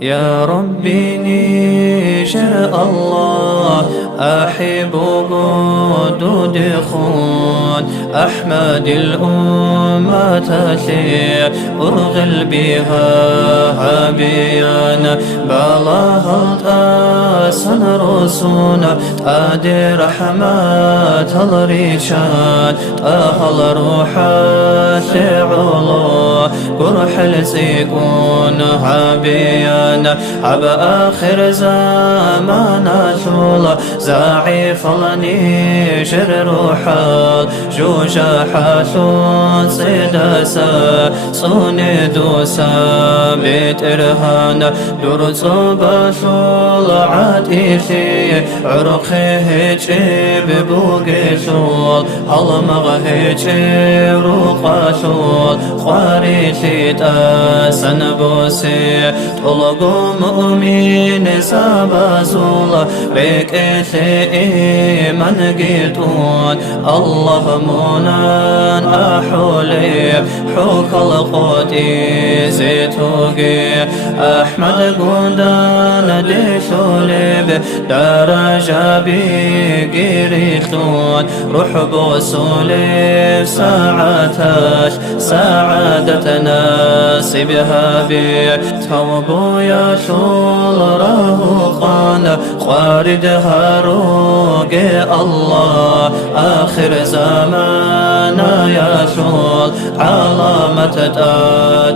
يا ربي نيجر الله أحب قدود خون أحمد الأمة تثير أرغل بها عبيانا بلاها تأسن رسونا أدي رحمة الريشان أهل روحة ثعولا قرح لسيكون عبيانا عب آخر زمان ثولا زعيف النيشر روحال جوجا حاثون صداسا صوني دوسا بيت إرهانا درس بثول عاتيثي عرقه هيجي ببوغي ثول هلمغ هيجي روقا ثول خواريثي تاسن بوسي طلقو مؤمن سابازولا بك إيمان قيتون الله منان أحولي حوك القدي زيتوكي أحمد قندان ديثولي درجة بقريتون روح بوصولي ساعتاش سعادة ناسبها بي توبو يا شول راهقان خواردها روقي الله آخر زمان يا شول علامة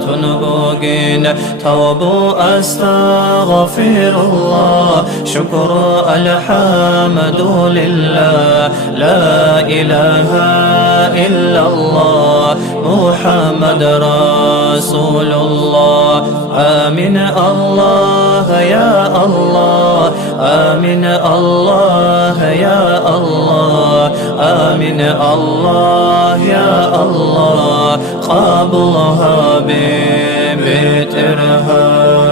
تنبوقين توبو أستغفر الله شكر الحمد لله لا إله إلا الله محمد رسول الله آمين الله يا الله آمين الله يا الله آمين الله يا الله قبلها ببيت إرهاب.